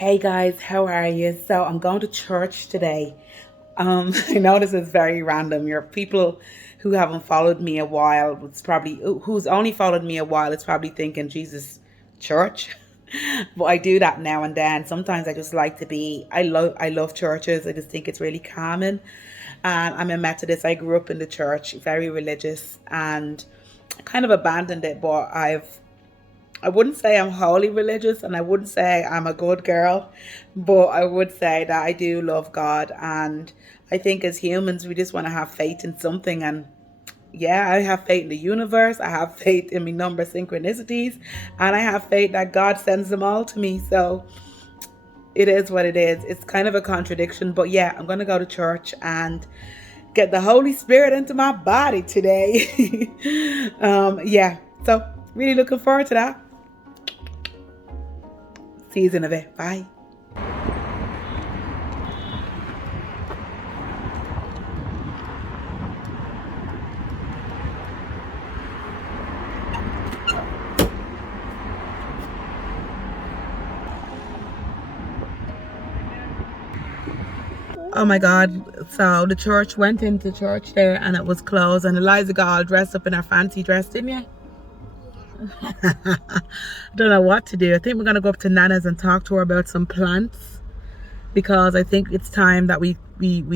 Hey guys, how are you? So I'm going to church today. I know this is very random. Your people who haven't followed me a while, it's probably who's only followed me a while, it's probably thinking, Jesus, church. But I do that now and then. Sometimes I just like to be. I love churches. I just think it's really calming. And I'm a Methodist. I grew up in the church, very religious, and I kind of abandoned it. But I wouldn't say I'm wholly religious and I wouldn't say I'm a good girl, but I would say that I do love God. And I think as humans, we just want to have faith in something. And yeah, I have faith in the universe. I have faith in my number of synchronicities. And I have faith that God sends them all to me. So it is what it is. It's kind of a contradiction. But yeah, I'm going to go to church and get the Holy Spirit into my body today. Yeah, so really looking forward to that. Season of it. Bye. Oh my God. So the church went into church there and it was closed, and Eliza got all dressed up in her fancy dress, didn't you? I don't know what to do. I think we're going to go up to Nana's and talk to her about some plants, because I think it's time that we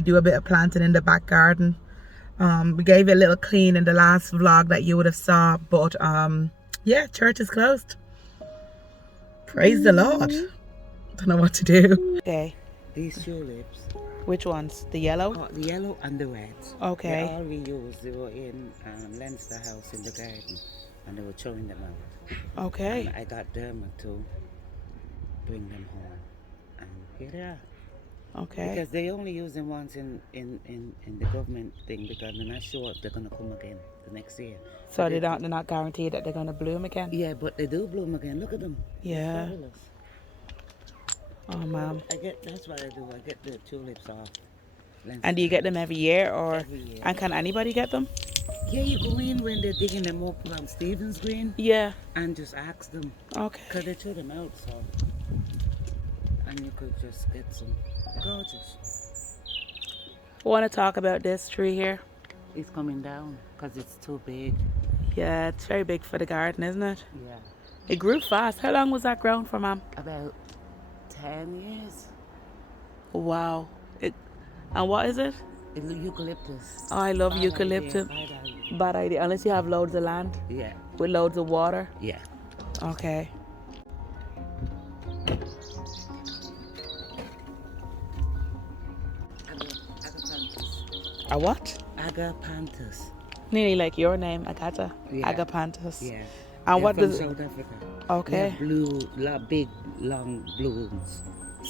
do a bit of planting in the back garden. We gave it a little clean in the last vlog that you would have saw, but yeah, church is closed. Praise the Lord. Don't know what to do. Okay. These tulips. Which ones? The yellow? Oh, the yellow and the red. Okay. They all reused. They were in Leinster House in the garden, and they were throwing them out. Okay. And I got Dermot to bring them home, and here they are. Okay. Because they only use them once in the government thing, because they're not sure if they're gonna come again the next year. So they're not guaranteed that they're gonna bloom again? Yeah, but they do bloom again. Look at them. Yeah. Oh, ma'am. That's what I do. I get the tulips off. And do you get them every year, or? Every year. And can anybody get them? Yeah, you go in when they're digging them up from Stephen's Green. Yeah. And just ask them. Okay. Because they threw them out, so. And you could just get some. Gorgeous. I want to talk about this tree here. It's coming down because it's too big. Yeah, it's very big for the garden, isn't it? Yeah. It grew fast. How long was that grown for, ma'am? About 10 years. Wow. And what is it? It's eucalyptus. Oh, I love eucalyptus. Bad idea. Unless you have loads of land. Yeah. With loads of water. Yeah. Okay. Agapanthus. A what? Agapanthus. Nearly like your name, Agata. Yeah. Agapanthus. Yeah. And what from does? South Africa. Okay. Big, long blooms.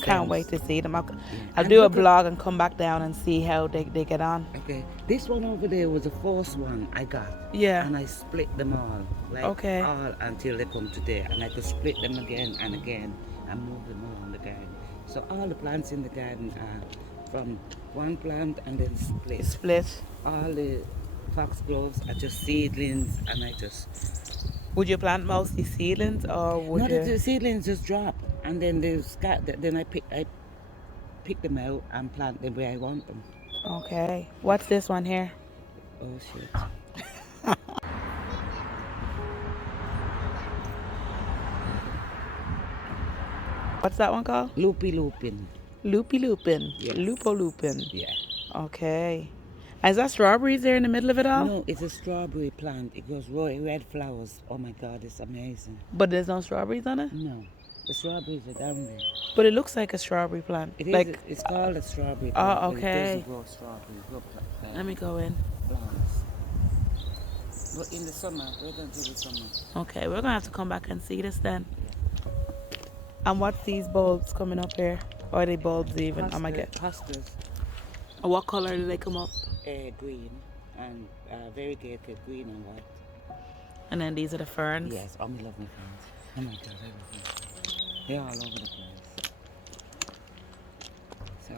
Can't wait to see them. I'll do a blog and come back down and see how they get on. Okay. This one over there was the first one I got. Yeah. And I split them all. Like okay. All until they come today. And I could split them again and again and move them around the garden. So all the plants in the garden are from one plant and then split. Split. All the foxgloves are just seedlings, and I just... Would you plant mostly seedlings, or would you? No, the seedlings just drop, and then then I pick them out and plant them where I want them. Okay. What's this one here? Oh shit. What's that one called? Loopy Lupin. Loopy Lupin. Yes. Lupo Lupin. Yeah. Okay. Is that strawberries there in the middle of it all? No, it's a strawberry plant. It goes red flowers. Oh my God, it's amazing. But there's no strawberries on it? No. The strawberries are down there. But it looks like a strawberry plant. It is. Like, it's called a strawberry plant. Oh, okay. It doesn't grow strawberries. Let me go in. Plants. But in the summer, we're going to do the summer. Okay, we're going to have to come back and see this then. And what's these bulbs coming up here? Or are they bulbs even? Hostas, Oh my God. Hostas. What color do they come up? Green and variegated green and white. And then these are the ferns? Yes, I love my ferns. Oh my God, I love them. They're all over the place. So.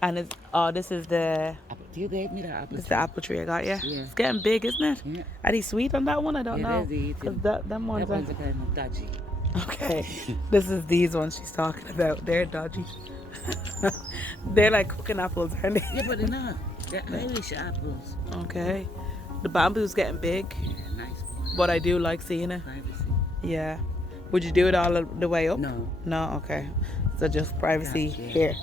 And this is the... You gave me the apple tree. It's the apple tree I got, yeah? Yeah. It's getting big, isn't it? Yeah. Are they sweet on that one? I don't know. Because them ones are kind of dodgy. Okay, this is these ones she's talking about. They're dodgy. They're like cooking apples, aren't they? Yeah, but they're not. They're Irish apples. Okay. The bamboo's getting big, Yeah, nice one. but I do like seeing it. Privacy. Yeah. Would you do it all the way up? No. No, okay. So just privacy Yeah. here.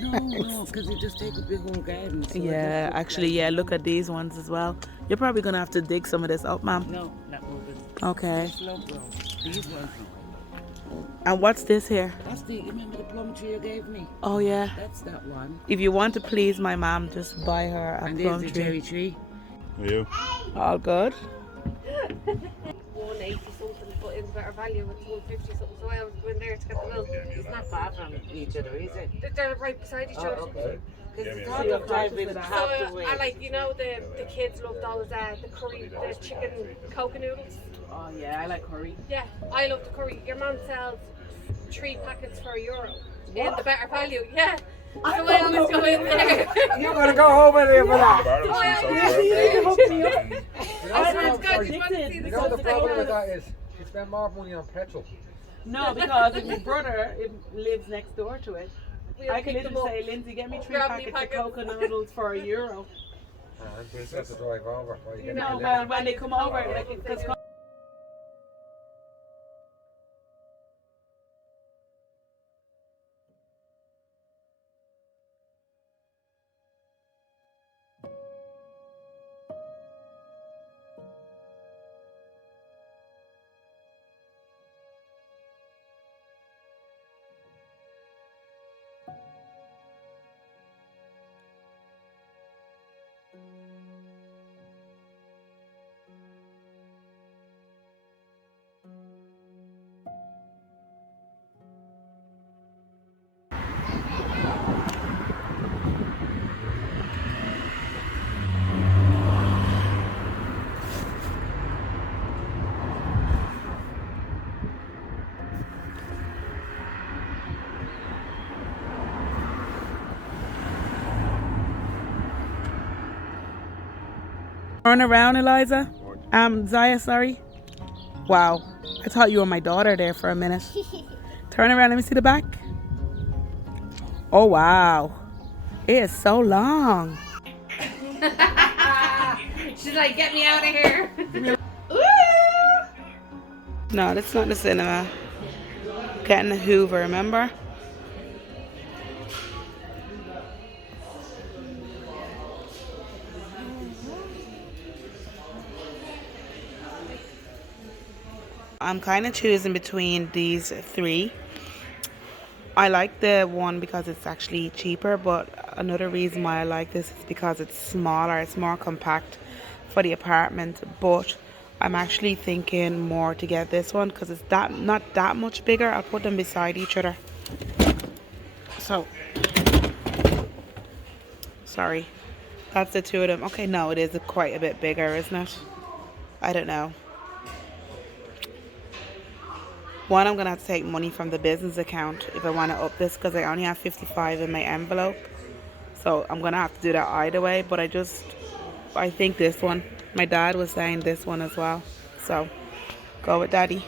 No, because it just take a big whole garden. So Yeah, actually, yeah, look at these ones as well. You're probably going to have to dig some of this up, ma'am. No, not moving. Okay. Slow grow. These ones. And what's this here? That's the, you remember the plum tree you gave me? Oh, yeah. That's that one. If you want to please my mom, just buy her a And plum there's the tree. cherry tree. Are you? All good? 180 something, but in better value it's 150 something. So I was going there to get the milk. It's not far from each other, is it? They're right beside each other. Okay. Because Yeah, it's yeah. hard to drive in So half the way. I like, you know, the kids love those the curry, the chicken Koka Noodles. Oh, yeah, I like curry. Yeah, I love the curry. Your mum sells 3 packets for €1 in the better value. Yeah. So I always go in there. You're gonna go home with him for that. It's good. You want to see You the know the stuff problem that with that is you spend more money on petrol. No, because if your brother lives next door to it, We'll I can pick them literally up. say, Lindsay, get me 3 Grab me packets of Koka Noodles for €1. And you just have to drive over. While you get No, the well, when they come over, like, because turn around, Eliza. Zaya, sorry. Wow, I thought you were my daughter there for a minute. Turn around, let me see the back. Oh, wow. It is so long. She's like, get me out of here. No, that's not the cinema. Getting the Hoover, remember? I'm kind of choosing between these 3. I like the one because it's actually cheaper, but another reason why I like this is because it's smaller, it's more compact for the apartment, but I'm actually thinking more to get this one because it's not that much bigger. I'll put them beside each other. So, sorry, that's the 2 of them. Okay, no, it is quite a bit bigger, isn't it? I don't know. One, I'm going to have to take money from the business account if I want to up this because I only have 55 in my envelope. So I'm going to have to do that either way. But I think this one. My dad was saying this one as well. So go with daddy.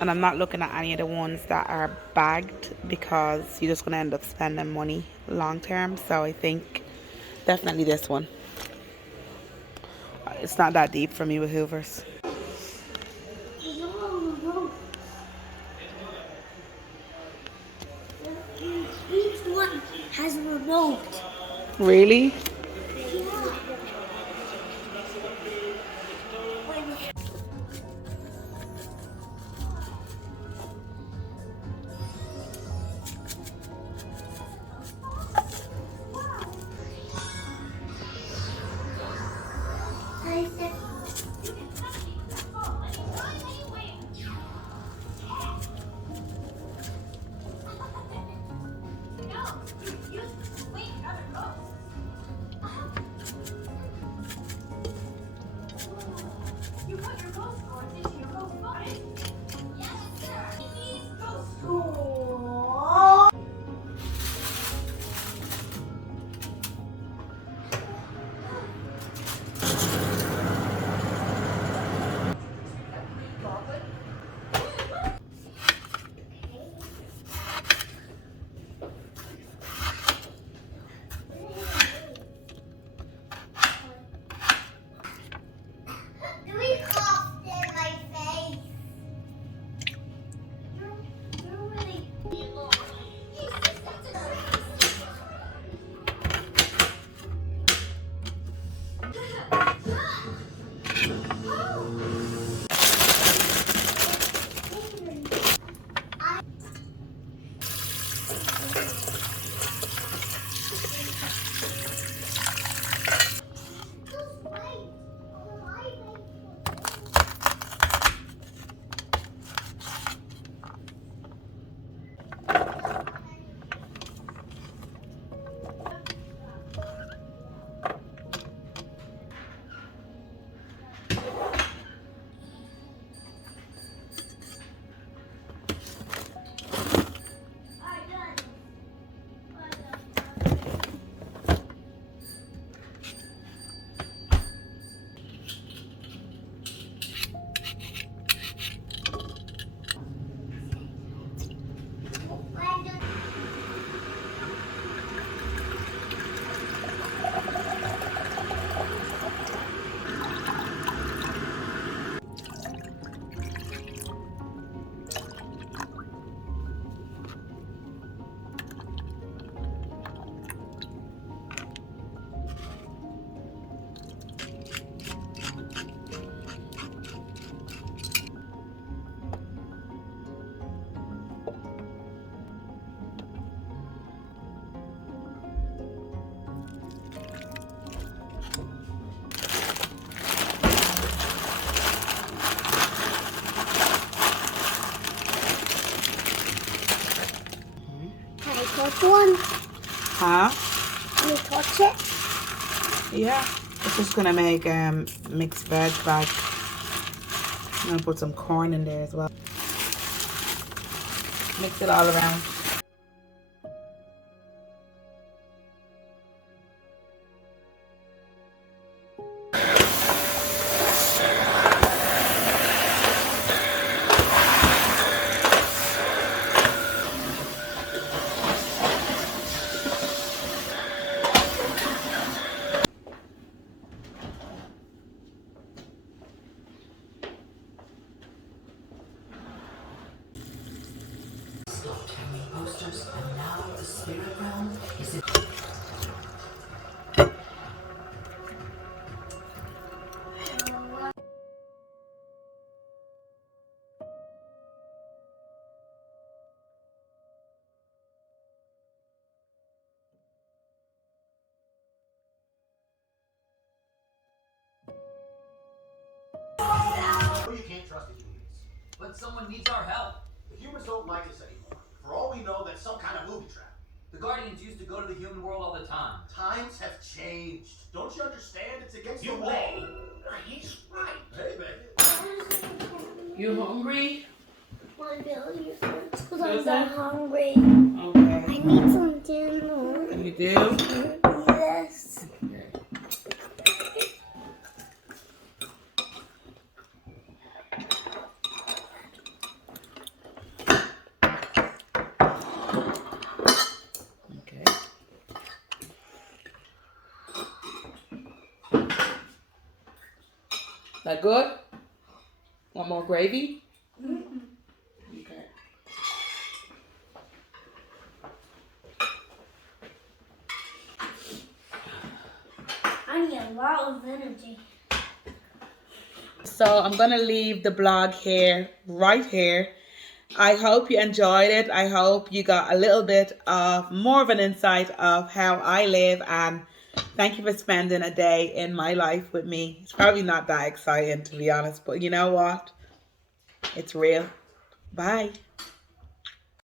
And I'm not looking at any of the ones that are bagged because you're just going to end up spending money long term. So I think definitely this one. It's not that deep for me with Hoovers. Each one has a remote. Really? Can I touch one? Huh? Can you touch it? Yeah. It's just gonna make mixed veg bag. I'm gonna put some corn in there as well. Mix it all around. You can't trust the humans. But someone needs our help. The humans don't like us anymore. For all we know, that's some kind of booby trap. The Guardians used to go to the human world all the time. Times have changed. Don't you understand? It's against the law. He's right. Hey, baby. You hungry? One billion. Because I'm Does so it? hungry. Okay. I need some dinner. You do? Yes. Okay. That good? Want more gravy? Okay. I need a lot of energy. So I'm gonna leave the blog here, right here. I hope you enjoyed it. I hope you got a little bit of more of an insight of how I live, and thank you for spending a day in my life with me. It's probably not that exciting, to be honest, but you know what? It's real. Bye.